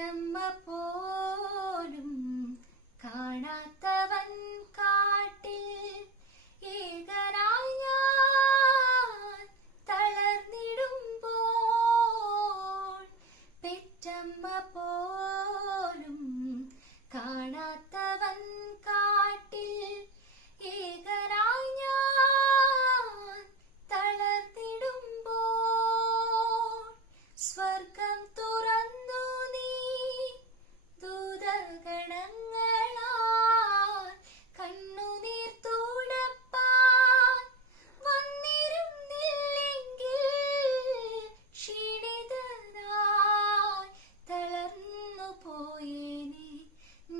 പെറ്റമ്മ പോലും കാണാത്തവൻ കാട്ടിൽ ഏകനായി ഞാൻ തളർന്നിടുമ്പോൾ, പെറ്റമ്മ പോലും കാണാത്തവൻ കാട്ടിൽ ഏകനായി ഞാൻ തളർന്നിടുമ്പോൾ, സ്വർഗം തുറന്നു നീ ദൂതഗണങ്ങളാൽ കണ്ണുനീർ തുടപ്പാൻ വന്നിരുന്നില്ലെങ്കിൽ ക്ഷീണിതനായി തളർന്നു പോയേനെ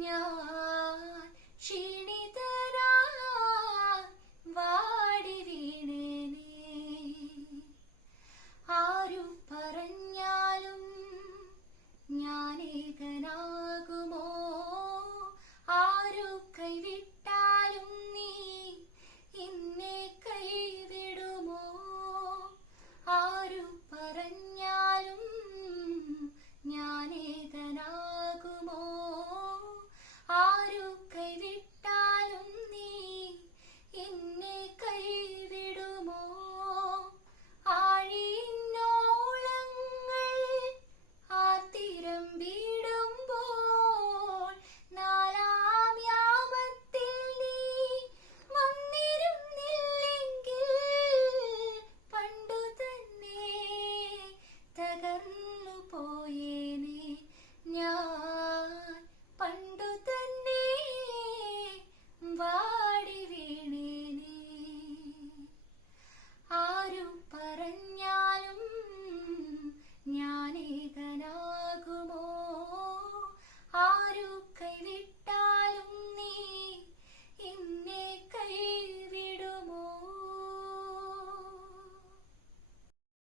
ഞാൻ, ക്ഷീണിതനായി വാടി വീണേനെ. ആരു പറഞ്ഞാലും ഞാൻ ഏകനാകുമോ, ആരു കൈവിട്ടാലും നീ എന്നെ കൈവിടുമോ, ആരു പറഞ്ഞാലും ഞാൻ ഏകനാകുമോ, ആരു കൈവിട്ടാലും നീ എന്നെ കൈവിടുമോ. ആഴിയിന്നോളങ്ങൾ ആർത്തിരമ്പിടുമ്പോൾ നാലാം യാമത്തിൽ നീ വന്നിരുന്നില്ലെങ്കിൽ പണ്ടു തന്നെ തകർന്നു പോയേനെ ഞാൻ, പണ്ടു തന്നെ വാടി വീണേനെ. ആരു പറഞ്ഞാലും ഞാൻ ഏകനാകുമോ, ആരു കൈവിട്ടാലും